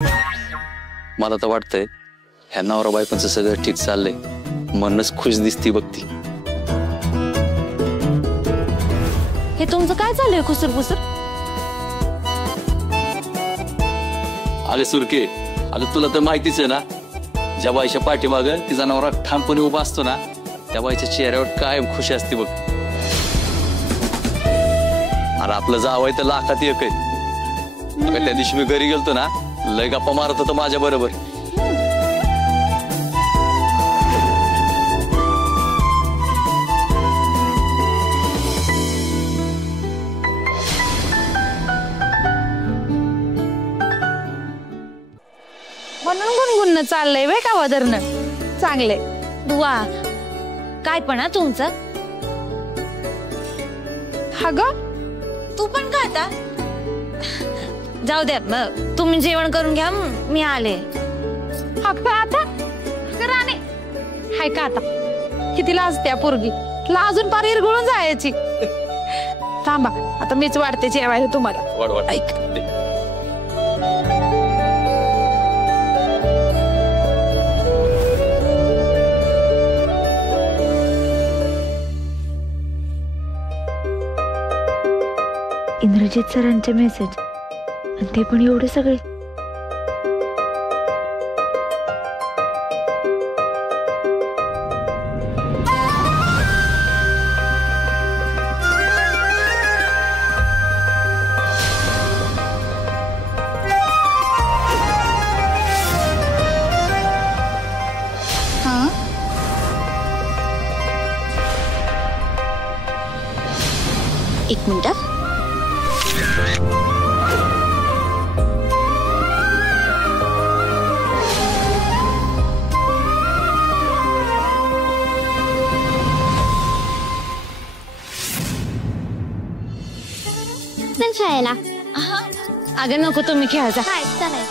मला तर वाटतंय ह्या नवरा बायकोंचं सगळं ठीक चाललंय, मनच खुश दिसती बघती. हे तुमचं काय चाललंय खुसूर पुसूर? अगं सुरके, अगं तुला तर माहितीच आहे ना, ज्या बाईच्या पाठीमाग तिचा नवरा ठामपणे उभा असतो ना, त्या बाईच्या चेहऱ्यावर कायम खुशी असते बघ. अरे आपलं जावई तर लाखात एक आहे. अगं त्या दिवशी मी घरी गेलतो ना, लय गप्पा मारत होतो माझ्या बरोबर. म्हणून गुणगुण चाललंय वे का वदरनं. चांगले बुवा काय पण तुमचं. हा ग तू पण का आता जाऊ द्या, तुम्ही जेवण करून घ्या, मी आले. हा का आता राणे हाय का आता किती लाजत्या पोरगी, लाजून पार इरगळून जायची. थांबा आता मीच वाढते जेवायला तुम्हाला. वाढ वाढ. ऐक इंद्रजित सरांचे मेसेज, आणि ते पण एवढे सगळे. एक मिनिट. शाळेला अगं नको, तुम्ही खेळायचा. काय चालेल.